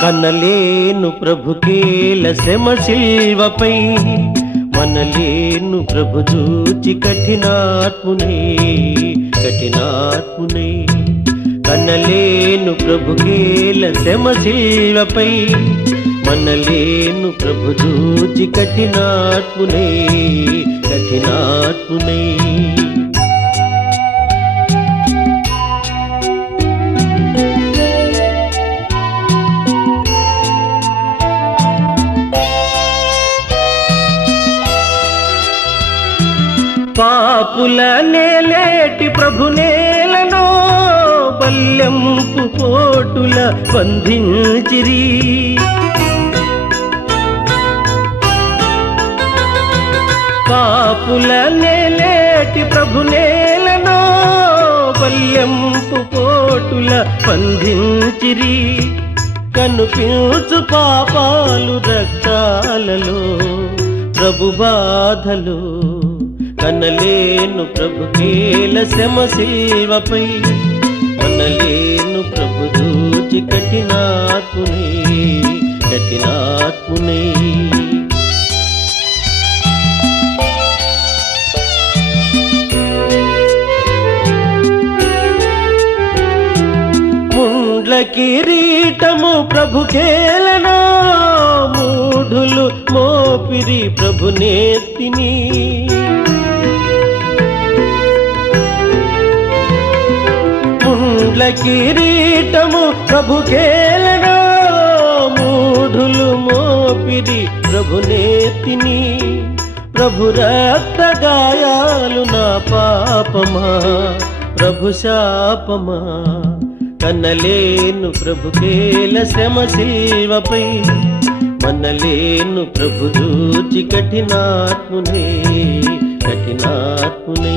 కనలేను ప్రభుకేల శ్రమ శిల్వపై, మనలేను ప్రభు చూచి కఠినాత్మునే కఠినాత్మునే. కనలేను ప్రభుకేల శ్రమ శిల్వపై, మనలేను ప్రభు చూచి కఠినాత్మునే కఠినాత్మునే. పాపుల నేలేటి ప్రభు నేలను బల్యంపు పోటుల బంధించిరి. పాపుల నేలేటి ప్రభు నేలను బల్యంపు పోటుల బంధించిరి. కనుపించు పాపాలు రక్తాలలో ప్రభు బాధలు, కనలేను ప్రభుకేల శ్రమ శిల్వపై, మనలేను ప్రభు చూచి కఠినాత్మునే కఠినాత్మునే. ముండ్ల కిరీటము ప్రభుకేలనో, మూఢులు మోపిరి ప్రభు నేతిని. ముండ్ల కిరీటము ప్రభుకేలనో, మూఢులు మోపిరి ప్రభు నేతిని. ప్రభు రక్త గాయాలు నా పాపమా ప్రభు శాపమా. కనలేను ప్రభుకేల శ్రమ శిల్వపై, మనలేను ప్రభు చూచి కఠినాత్మునే కఠినాత్మునే.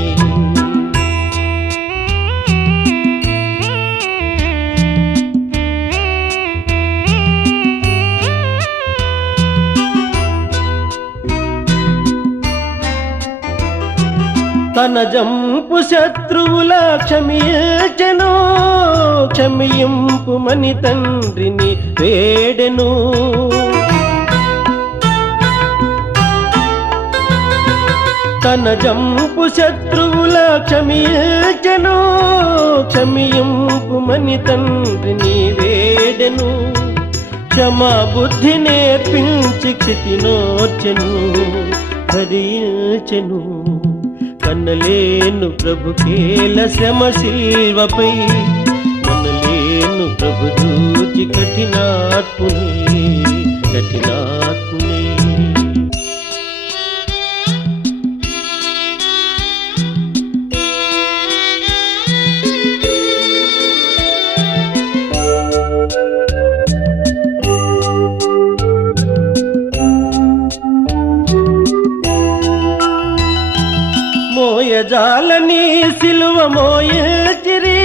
తన జంపు శత్రువుల క్షమించెను, క్షమింపు మని తండ్రిని వేడెను. తన జంపు శత్రువుల క్షమించెను, క్షమింపు మని తండ్రిని వేడెను. క్షమా బుద్ధి నేర్పించి క్షితినోర్చెను భరించెను. కనలేను ప్రభుకేల శ్రమ శిల్వపై, మనలేను ప్రభు చూచి కఠినాత్మునే కఠినాత్మునే. మోయజాలని సిలువ మోయచిరి,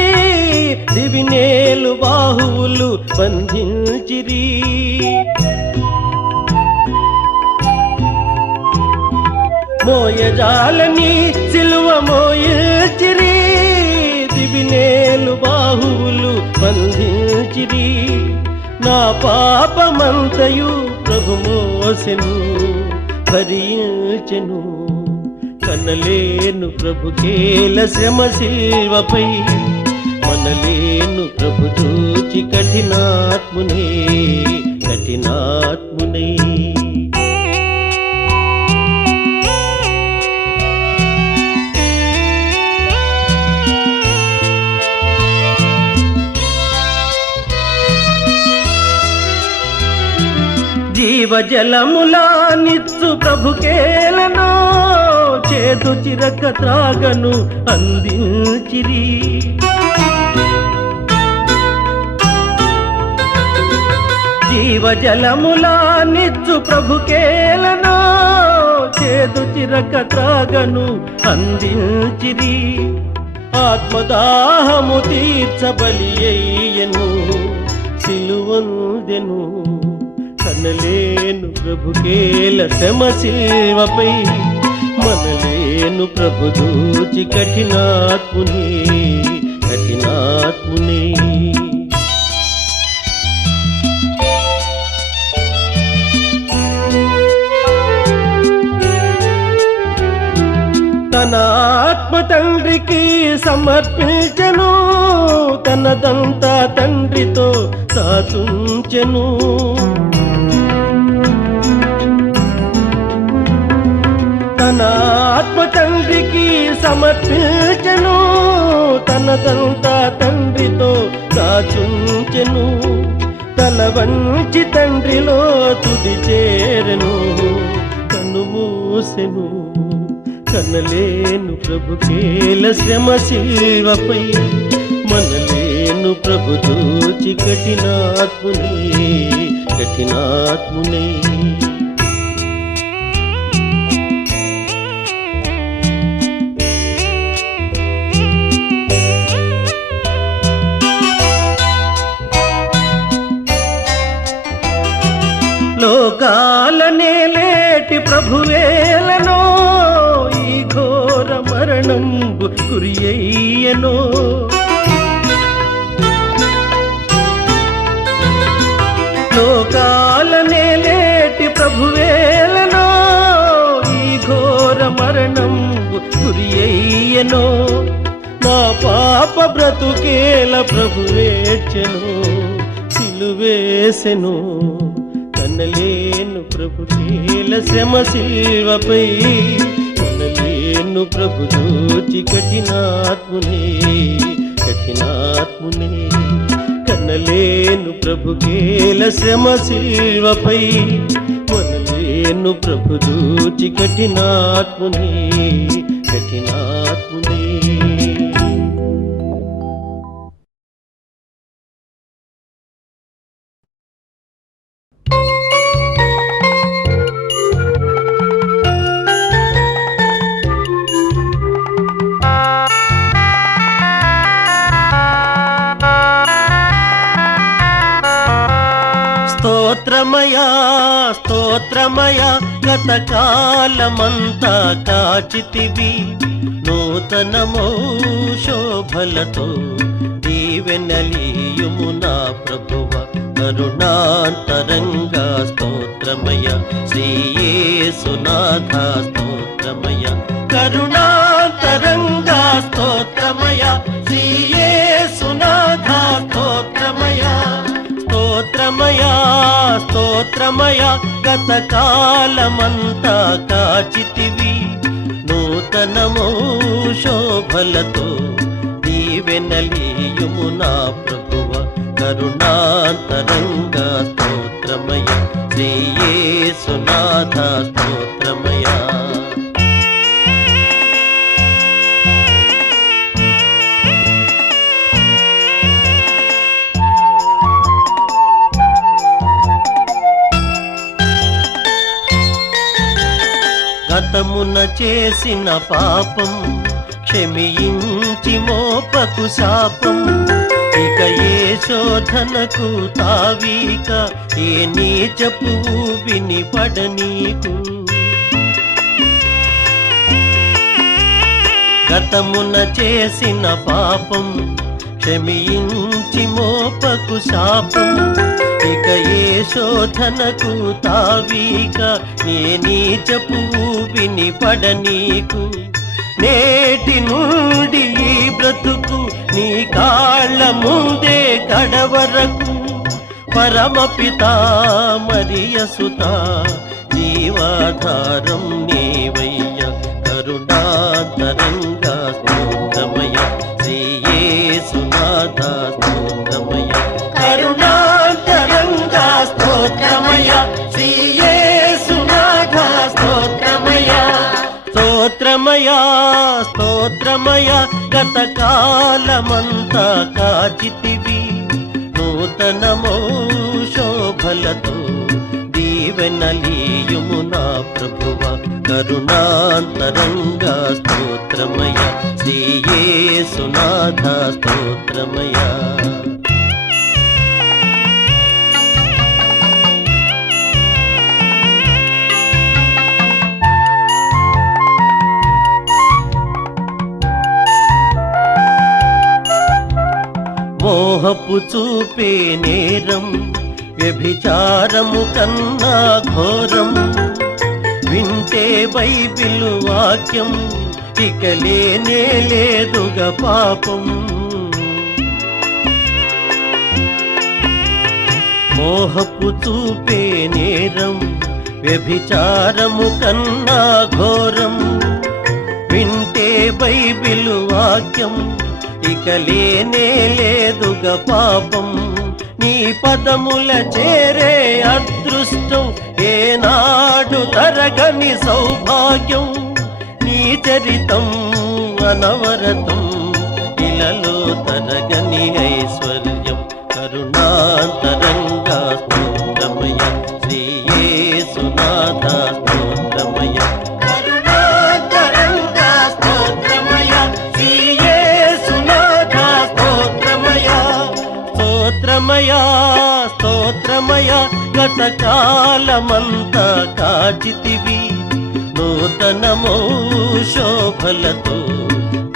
దివినేలు బాహువులు బంధించిరి. మోయజాలని సిలువ మోయచిరి, దివినేలు బాహువులు బంధించిరి. నా పాపమంతయు ప్రభు మోసెను భరించెను. కనలేను ప్రభుకేల శ్రమ శిల్వపై, మనలేను ప్రభు చూచి కఠినాత్మునే కఠినాత్మునే. జీవజలములా నిచ్చు ప్రభుకేలనో, చేదు చిరక త్రాగను అందించిరి. జీవజలములా నిచ్చు ప్రభుకేలనో, చేదు చిరక త్రాగను అందించిరి. ఆత్మదాహము తీర్చబలి అయ్యెను సిలువందెను. కనలేను ప్రభుకేల శ్రమ శిల్వపై, మనలేను ప్రభు చూచి కఠినాత్మునే కఠినాత్మునే. తండ్రికి సమర్పించెను, తనదంతా తండ్రితో సాచుంచెను. తన ఆత్మ తండ్రికి సమర్పించెను, తనదంతా తండ్రితో సాచుంచెను. తల వంచి తండ్రిలో తుది చేరెను, కన్ను మూసెను. కనలేను ప్రభుకేల శ్రమ శిల్వపై, మనలేను ప్రభు దూచి కఠినాత్మునే. లోకాలనే లేటి ప్రభువేలనో, ఈ ఘోర మరణంబు గురియయ్యనో. లోకాలనే లేటి ప్రభువేలనో, ఈ ఘోర మరణంబు గురియయ్యనో. నా పాప బ్రతుకేల ప్రభువేడ్చెను, సిలువేసెను. కనలేను ప్రభుకేల శ్రమ శిల్వపై, కనలేను ప్రభు దూచి కఠినాత్మునే. కనలేను ప్రభుకేల శ్రమ శిల్వపై, మనలేను ప్రభు దూచి కఠినాత్మునే. స్తోత్రమయా గతకాలమంతా కాచితివి, నూతనమో శోభలతో దీవెనలీయుము నా ప్రభువ. కరుణాంతరంగా స్తోత్రమయ శ్రీయేసునాథ స్తోత్రమయ. కరుణాంతరంగా స్తోత్రమయ శ్రీయేసునాథ స్తోత్రమయ. స్తోత్రమయ గతకాలమంతా కాచితివి, నూతనమో శోభలతో దీవెనలీయుము నా ప్రభువ. కరుణాంతరంగా స్తోత్రమయ శ్రీయేసునాథ స్తోత్రమయ. గతమున చేసిన పాపం క్షమించి మోపకు శాపం, ఇక ఏ శోధనకు తావీక, ఏ నీచపు ఊబిని పడనీకు. గతమున చేసిన పాపం క్షమించి మోపకు శాపం, ఇక ఏ శోధనకు తావీక, నే నీచపు ఊబిని పడనీకు. నేటి నుండి ఈ బ్రతుకు నీ కాళ్ళ ముందే కడవరకు, పరమపితా మరియసుత జీవాధారం నీవయ్య. కరుణాంతరంగా స్తోత్రమయ శ్రీయేసునాథ స్తోత్రమయ. కరుణాంతరంగా స్తోత్రమయ శ్రీయేసునాథ స్తోత్రమయ. స్తోత్రమయ గతకాలమంతా కాచితివి, నూతనమో శోభలతో దీవెనలీయుము నా ప్రభువ. కరుణాంతరంగా స్తోత్రమయ శ్రీయేసునాథ స్తోత్రమయ. మోహపు చూపే నేరం వ్యభిచారము కన్నా ఘోరం, వింటే బైబిలు వాక్యం ఇక లేనే లేదుగా పాపం. మోహపు చూపే నేరం వ్యభిచారము కన్నా ఘోరం. వింటే బైబిలు వాక్యం ఇక లేనే లేదుగా పాపం. నీ పదముల చేరే అదృష్టం ఏనాడు తరగని సౌభాగ్యం. నీ చరితం అనవరతం ఇలలో తరగని ఐశ్వర్యం. కరుణాంతరంగా స్తోత్రమయ శ్రీ యేసునాథ స్తోత్రమయ. కరుణాంతరంగా స్తోత్రమయ శ్రీ యేసునాథ స్తోత్రమయ. స్తోత్రమయ స్తోత్రమయ గతకాలమంతా కాచితివి నూతనమో శోభలతో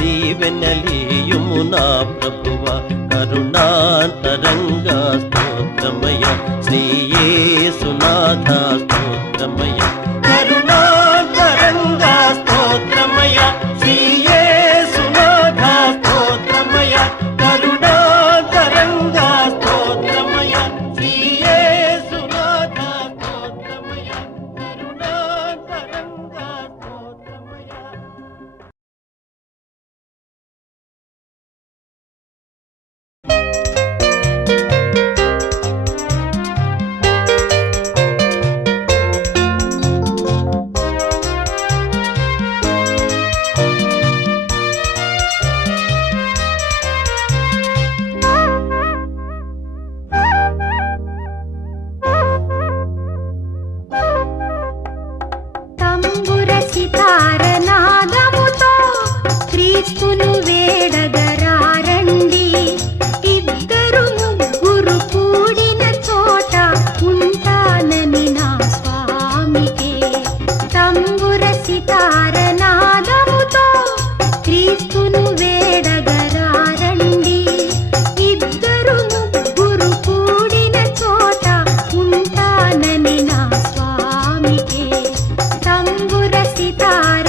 దీవెనలీయుము నా ప్రభువ. కరుణాంతరంగా స్తోత్రమయ శ్రీ యేసునాథ స్తోత్రమయ. కరుణాంతరంగా స్తోత్రమయ శ్రీ యేసునాథ స్తోత్రమయ. కరుణాంతరంగా స్తోత్రమయ శ్రీ యేసునాథ స్తోత్రమయ. కరుణాంతరంగా స్తోత్రమయ. తంబుర సితార నాదముతో క్రీస్తును వేడగరారండి. ఇద్దరు ముగ్గురు కూడిన చోట ఉంటానని నా స్వామికే. తంబుర సితార నాదముతో క్రీస్తును వేడగరారండి. ఇద్దరు ముగ్గురు కూడిన చోట ఉంటానని నా స్వామికే. తంబుర సితార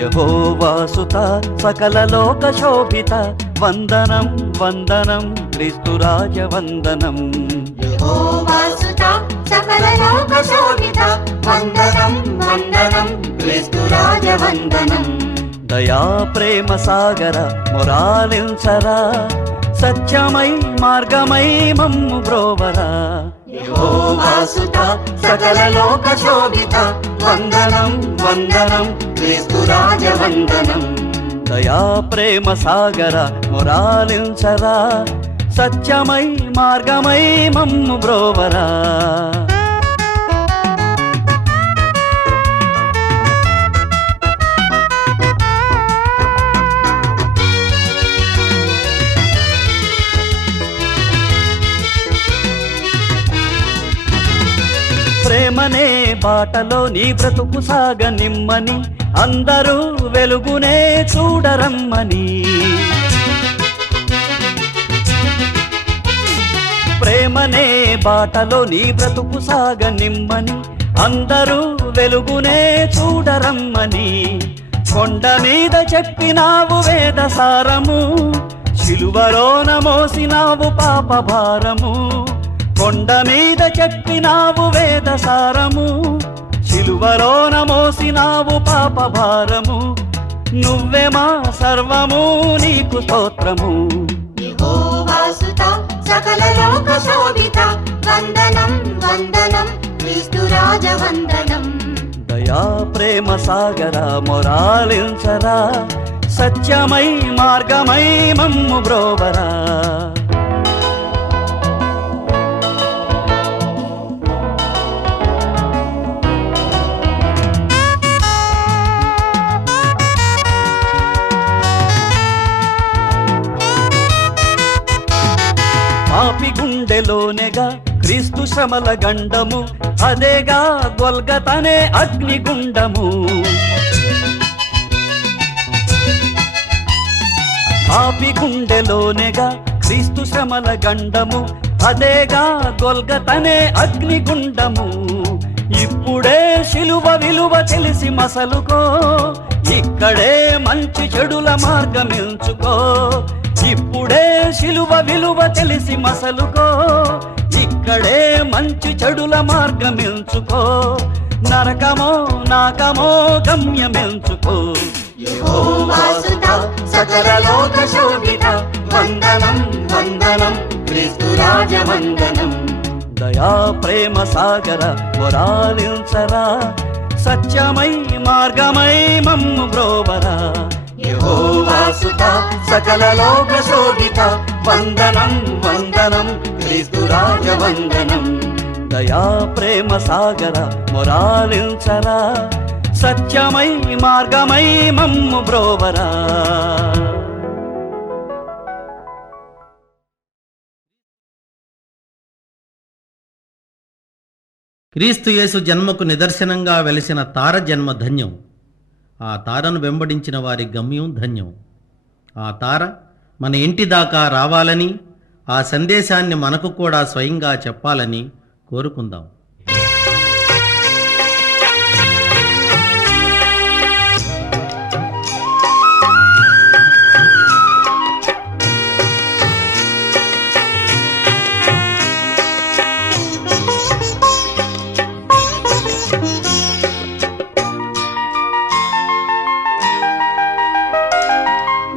యెహోవాసుత సకల లోక శోభిత వందనం వందనం క్రీస్తురాజ వందనం. యెహోవాసుత సకల లోక శోభిత వందనం వందనం క్రీస్తురాజ వందనం. దయా ప్రేమ సాగర మొరాలించరా సత్యమై మార్గమై మమ్ము బ్రోవరా. యెహోవాసుత సకల లోక శోభిత వందనం వందనం క్రీస్తురాజ వందనం. దయా ప్రేమ సాగర మొరాలించరా సత్యమై మార్గమై మమ్ము బ్రోవరా. ప్రేమనే బాటలో నీ బ్రతుకు సాగనిమ్మని అందరూ వెలుగునే చూడరమ్మని. ప్రేమనే బాటలో నీ బ్రతుకు సాగనిమ్మని అందరూ వెలుగునే చూడరమ్మని. కొండ మీద చెప్పినావు వేద సారము శిలువలోన మోసినావు పాప భారము. కొండ మీద చెప్పినావు వేద సారము శిలువలోన మోసినావు పాప భారము. నువ్వే మా సర్వము నీకు స్తోత్రము. యెహోవాసుత సకల లోక శోభిత వందనం వందనం క్రీస్తురాజ వందనం. దయా ప్రేమ సాగర మొరాలించరా సత్యమై మార్గమై మమ్ము బ్రోవరా. పాపి గుండెలోనేగా క్రీస్తు శ్రమల గండము అదేగా గొల్గతనే అగ్నిగుండము. పాపి గుండెలోనేగా క్రీస్తు శ్రమల గండము అదేగా గొల్గతనే అగ్నిగుండము. ఇప్పుడే శిలువ విలువ తెలిసి మసలుకో ఇక్కడే మంచి చెడుల మార్గం ఎంచుకో. ఇప్పుడే శిలువ విలువ తెలిసి మసలుకో ఇక్కడే మంచి చెడుల మార్గం ఎంచుకో. నరకమో నాకమో గమ్యమెంచుకో. యెహోవాసుత సకల లోక శోభిత వందనం వందనం క్రీస్తురాజ వందనం. దయా ప్రేమ సాగర మొరాలించరా సత్యమై మార్గమై మమ్ము బ్రోవరా. యెహోవాసుత సకల లోక శోభిత వందనం వందనం క్రీస్తురాజ వందనం. దయా ప్రేమ సాగర మొరాలించరా సత్యమై మార్గమై మమ్ము బ్రోవరా. క్రీస్తు యేసు జన్మకు నిదర్శనంగా వెలిసిన తార జన్మ ధన్యం. ఆ తారను వెంబడించిన వారి గమ్యం ధన్యం. ఆ తార మన ఇంటి దాకా రావాలని ఆ సందేశాన్ని మనకు కూడా స్వయంగా చెప్పాలని కోరుకుందాం.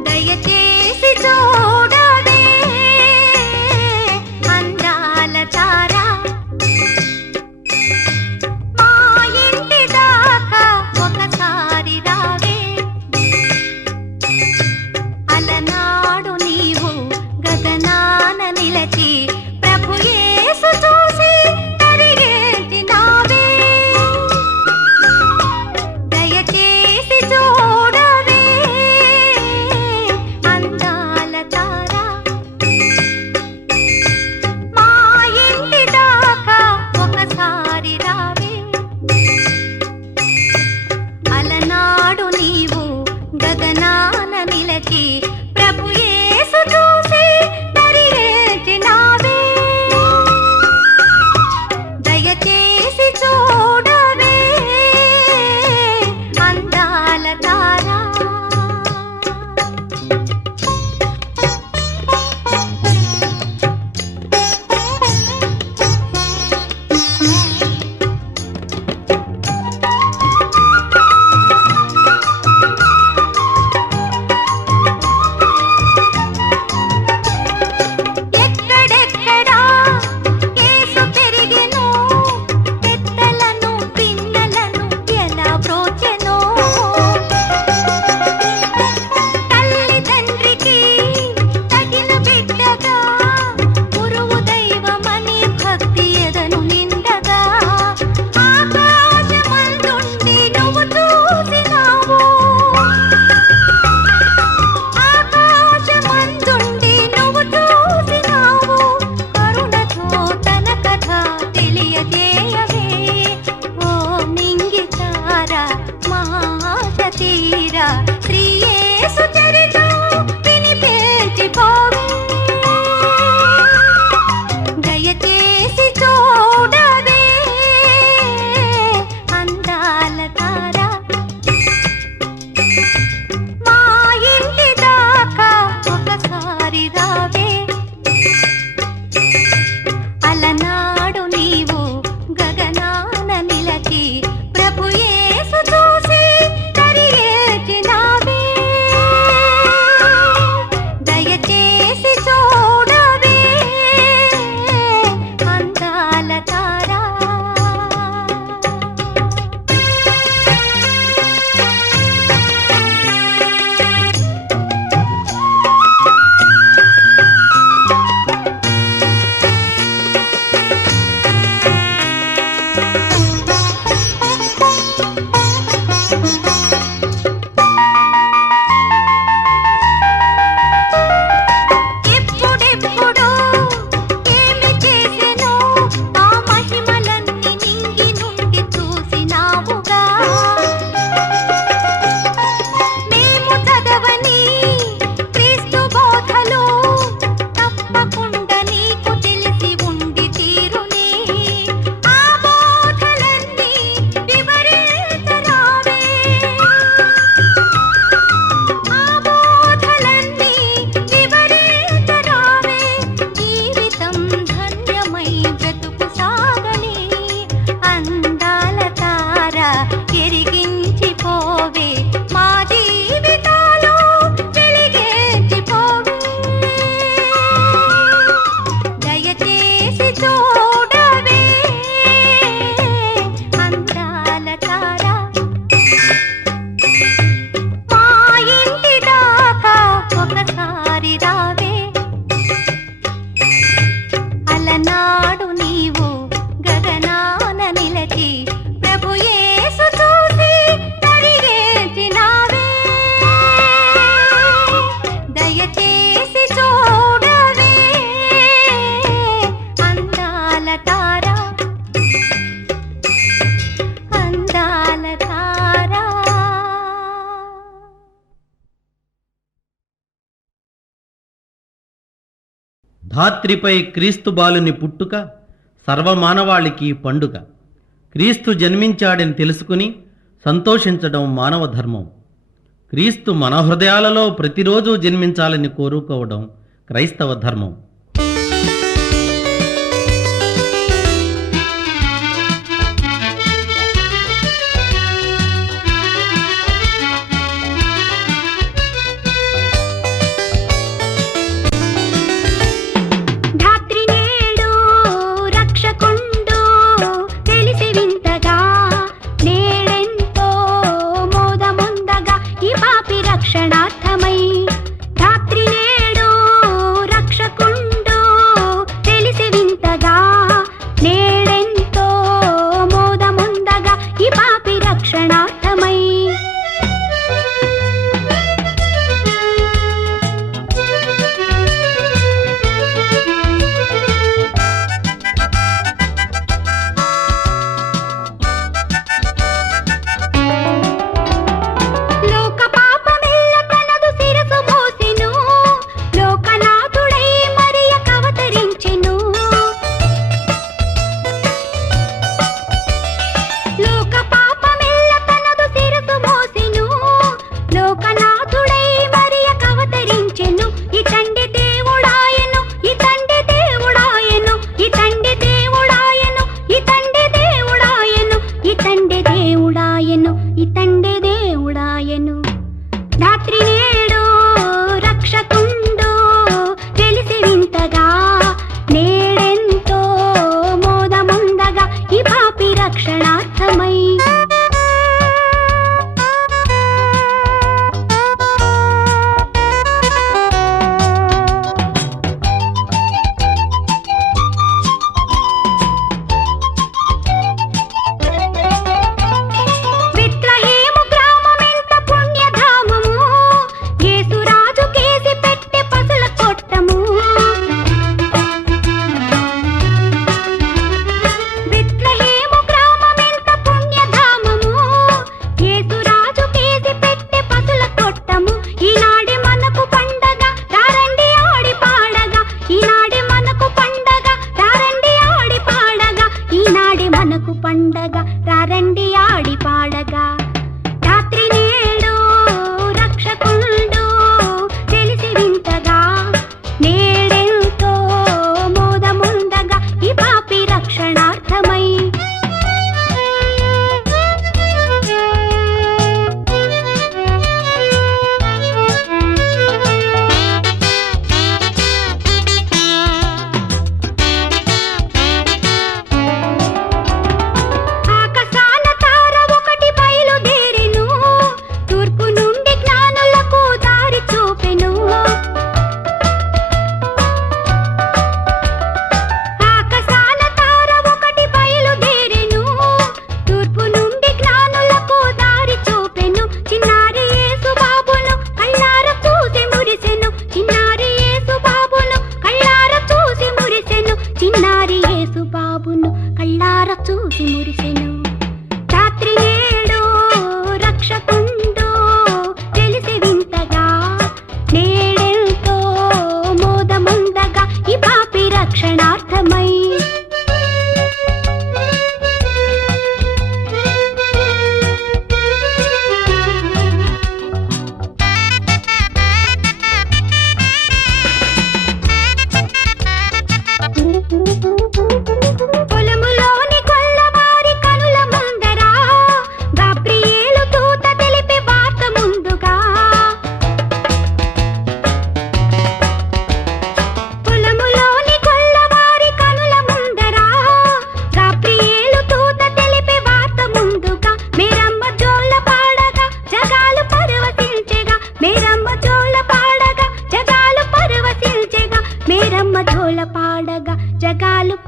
దయచేసి చూడవే అందాల తార, మా ఇంటి దాకా ఒకసారి రావే. అలనాడు నీవు గగనాన నిలచి ప్రభు యేసు చూసి తరిగేసినావే. దయచేసి చూడవే అందాల తార, మా ఇంటి దాకా ఒకసారి రావే. అలనాడు నీవు గగనాన నిలచి ప్రభు యేసు చూసి తరిగేసినావే. దయచేసి చూడవే అందాల తార. ధాత్రిపై క్రీస్తు బాలుని పుట్టుక సర్వమానవాళికి పండుగ. క్రీస్తు జన్మించాడని తెలుసుకుని సంతోషించడం మానవ ధర్మం. క్రీస్తు మన హృదయాలలో ప్రతిరోజు జన్మించాలని కోరుకోవడం క్రైస్తవ ధర్మం.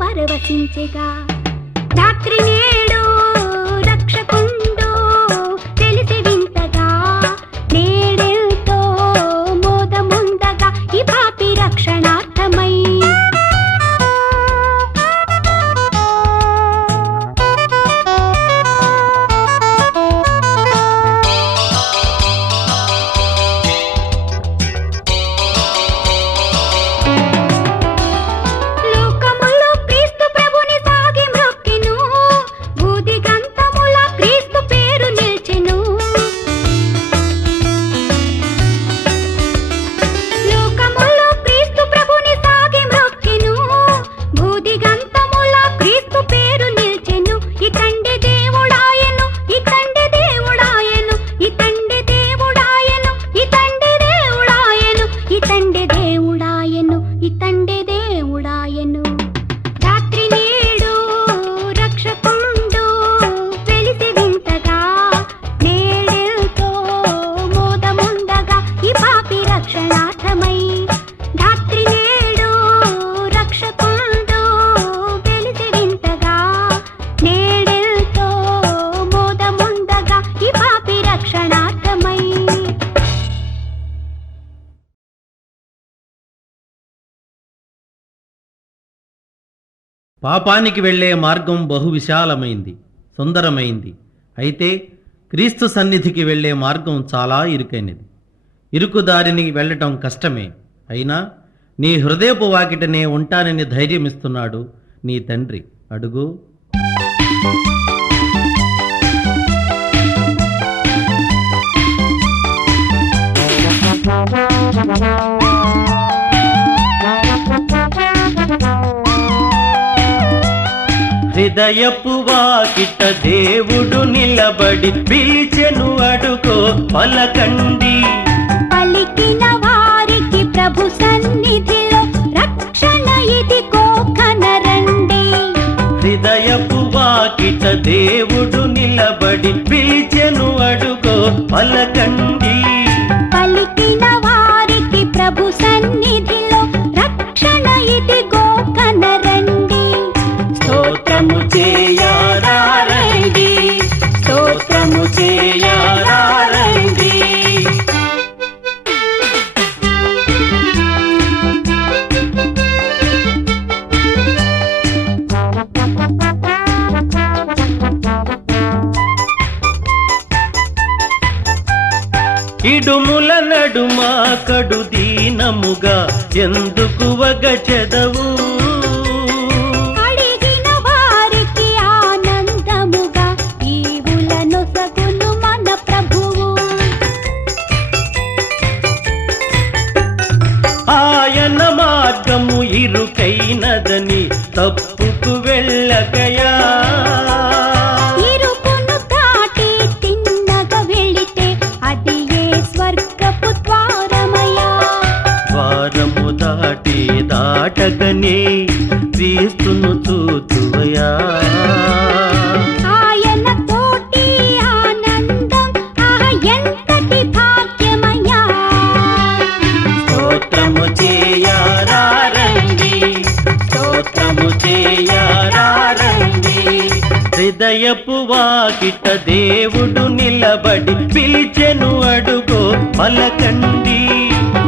పరవశించెగా రాత్రి నేడు రక్షకుండు తెలిసి వింతగా నేడెంతో మోదముందగా ఈ పాపి రక్షణార్థమై పాపానికి వెళ్ళే మార్గం బహు విశాలమైంది, సుందరమైంది. అయితే క్రీస్తు సన్నిధికి వెళ్ళే మార్గం చాలా ఇరుకైనది. ఇరుకు దారిని వెళ్ళటం కష్టమే. అయినా నీ హృదయపు వాకిటనే ఉంటానని ధైర్యమిస్తున్నాడు నీ తండ్రి. అడుగు. హృదయపు వాకిట దేవుడు నిలబడి పిలిచెను, అడుగో పలకండి. పలికిన వారికి ప్రభు సన్నిధిలో రక్షణ ఇదిగో కనరండి. హృదయపు వాకిట దేవుడు నిలబడి పిలిచెను, అడుగో పలకండి. పలికిన వారికి ప్రభు సన్నిధిలో రక్షణ ఇదిగో కనరండి. స్తోత్రము చేయారారండి, స్తోత్రము చేయారారండి. ఇడుముల నడుమ కడు దీనముగా ఎందుకు వగచెదవు? అడిగిన వారికి ఆనందముగా ఈవులనొసగును మన ప్రభువు. ఆయన మార్గము ఇరుకైనదని తప్పుకు వెళ్ళకయా. ఇరుకును దాటి తిన్నగా వెళితే అది ఏ స్వర్గపు ద్వారమయ్యా. ద్వారము దాటి దాటగనే క్రీస్తును చూతువయా. ఆయన తోటి ఆనందం ఎంతటి భాగ్యమయ్యా. స్తోత్రము చేయారారండి, స్తోత్రము చేయారారండి. హృదయపు వాకిట దేవుడు నిలబడి పిలిచెను, అడుగో పలకండి.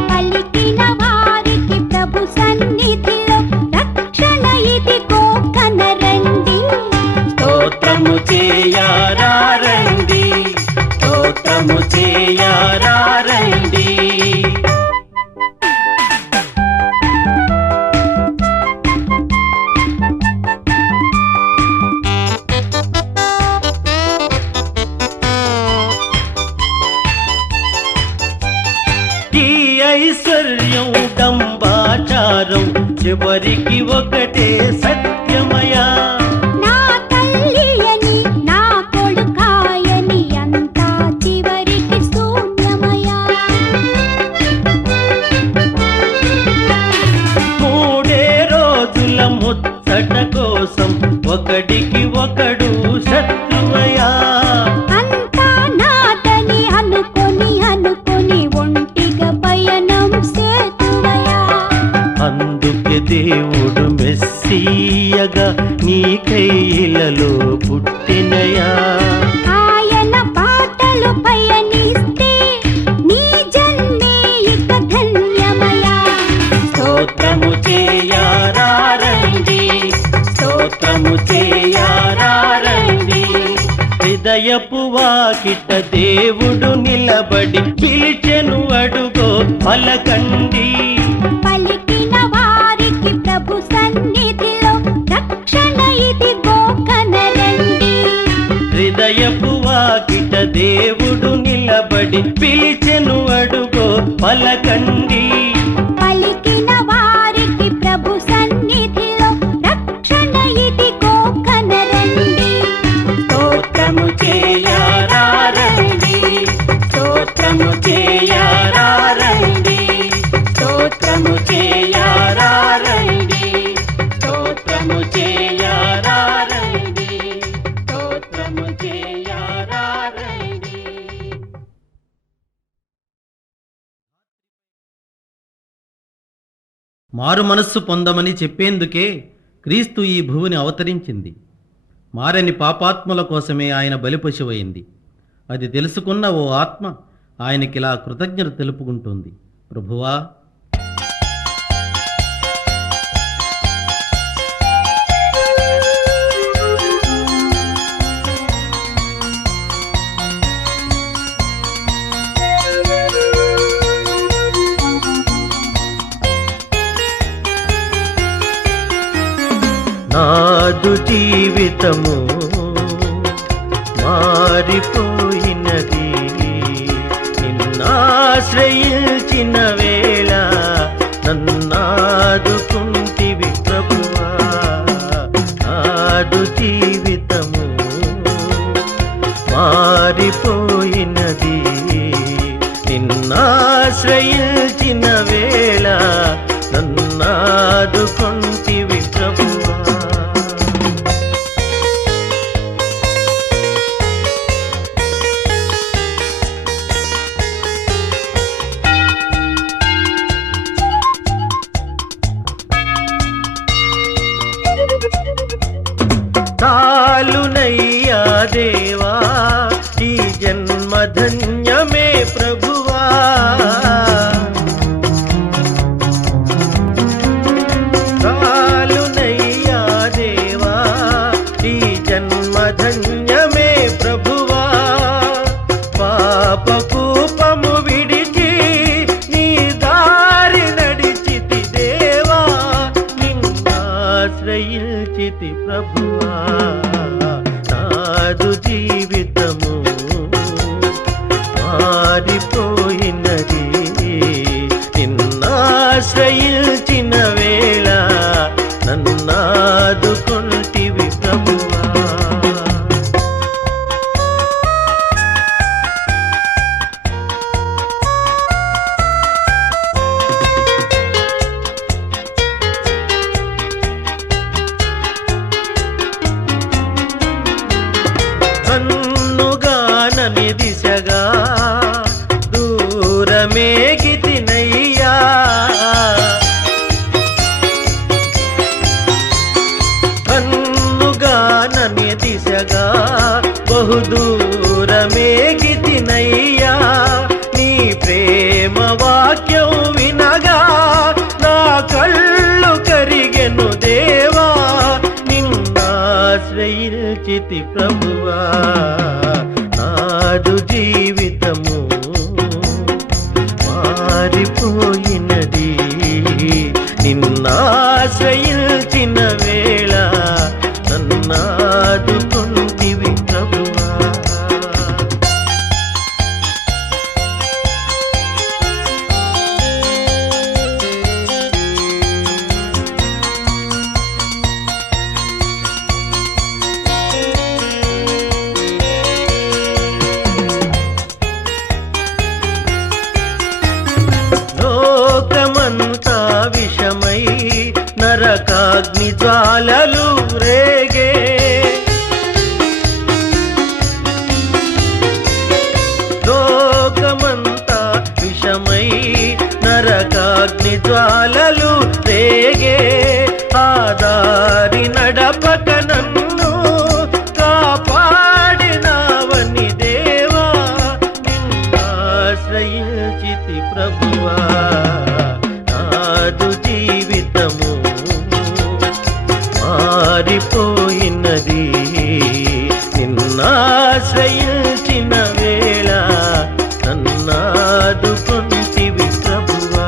పలికిన వారికి ప్రభు సన్నిధిలో రక్షణ ఇదిగో కనరండి. స్తోత్రము చేయారారండి, స్తోత్రము చేయారారండి. ఈ ఐశ్వర్యం డంబాచారం చివరికి ఒకటే సత్యమయా. నా తల్లి అని నా కొడుకాయని అంతా చివరికి శూన్యమయ్యా. మూడే రోజుల ముచ్చట కోసం ఒకడికి ఒకడు శత్రువయా. అంతా నాదని అనుకొని ఒంటిగా పయనం సేతువయ్యా. అందుకే దేవుడు మెస్సీయగా నీ కైలలో పుట్టినయా. ఆయన పాటలు పయనిస్తే నీ జన్మే ఇక ధన్యమయ్యా. స్తోత్రము చేయారారండి, స్తోత్రము చేయారారండి. హృదయపు వాకిట దేవుడు నిలబడి పిలిచెను, అడుగో పలకండి. పలికిన వారికి ప్రభు సన్నిధిలో రక్షణ ఇదిగో కనరండి. హృదయపు వాకిట దేవుడు నిలబడి పిలిచెను, అడుగో పలకండి. పలికిన వారికి ప్రభు సన్నిధిలో రక్షణ ఇదిగో కనరండి. స్తోత్రము చేయారారండి, స్తోత్రము చేయారారండి, స్తోత్రము చేయారారండి, స్తోత్రము చేయారారండి, స్తోత్రము చేయారారండి. మారు మనస్సు పొందమని చెప్పేందుకే క్రీస్తు ఈ భూమిని అవతరించింది. మారని పాపాత్ముల కోసమే ఆయన బలిపశువైంది. అది తెలుసుకున్న ఓ ఆత్మ ఆయనకిలా కృతజ్ఞత తెలుపుకుంటుంది. ప్రభువా, నాదు జీవితము మారిపోయినది, నిన్నాశ్రయించిన వేళ నన్నాదుకుంటివి ప్రభువా. నాదు జీవితము మారిపోయినది, నిన్నాశ్రయించిన వేళ నన్నాదుకుంటివి ప్రభువా. చాలునయ్యా దేవా ఈ జన్మ ధన్యమే ప్రభువా. చాలునయ్యా దేవా ఈ జన్మ ధన్యమే ప్రభువా. పాపకూపము విడిచి నీ దారి నడిచితి దేవా, నిన్నాశ్రయించితి ప్రభువా. నాదు జీవితము మారిపోయినది, నిన్నాశ్రయించిన వేళ నన్నాదుకుంటివి ప్రభువా. కన్నుగానని దిశగా దూరమేగితినయ్యా, కన్నుగానని దిశగా బహుదూరమేగితినయ్యా. నీ ప్రేమ వాక్యం వినగా నా కళ్ళు కరిగెను దేవా, నిన్నాశ్రయించితి ప్రభువా. నాదు జీవితము మారిపోయినది, నిన్నాశ్రయించిన వేళ నన్నాదుకుంటివి ప్రభువా. లోకమంతా విషమై నరకాగ్ని జ్వాలలు రేగే, లోకమంతా విషమై నరకాగ్ని జ్వాలలు రేగే. ఆదారి నడపక నన్ను కాపాడినావని దేవా, నిన్నాశ్రయించితి ప్రభువా. నాదు జీవితము మారిపోయినది, నిన్నాశ్రయించిన వేళ నన్నాదుకుంటివి ప్రభువా.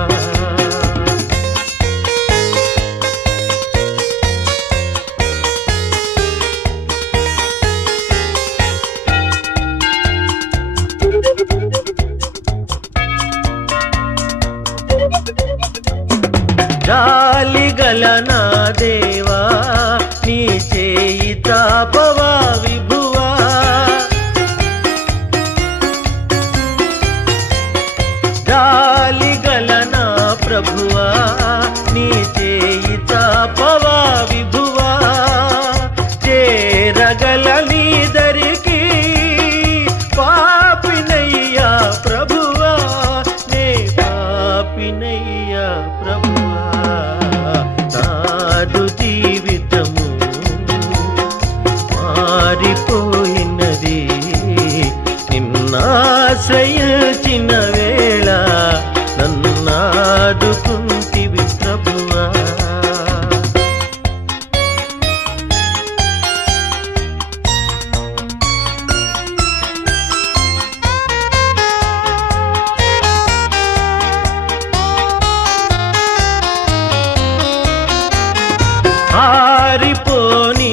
జాలిగల నా దేవా నీ చేయి తాపవా విభువా. జాలిగల నా ప్రభువా నీ చేయి తాపవా విభువా. చేరగల నీ దరికి పాపినయ్యా ప్రభువా, నే పాపినయ్యా ప్రభువా. నాదు జీవితము మారిపోయినది, నిన్నాశ్రయించిన వేళ నన్నాదుకుంటివి ప్రభువా. ఆరిపోని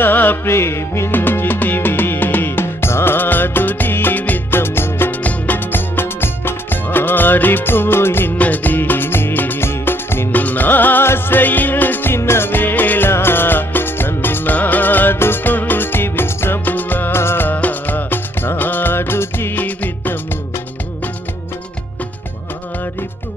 ఎంతగా ప్రేమించితివి నాదు జీవితము మారిపోయినది నిన్నాశ్రయించిన వేళ నన్నాదుకుంటివి ప్రభువా నాదు జీవితము మారిపో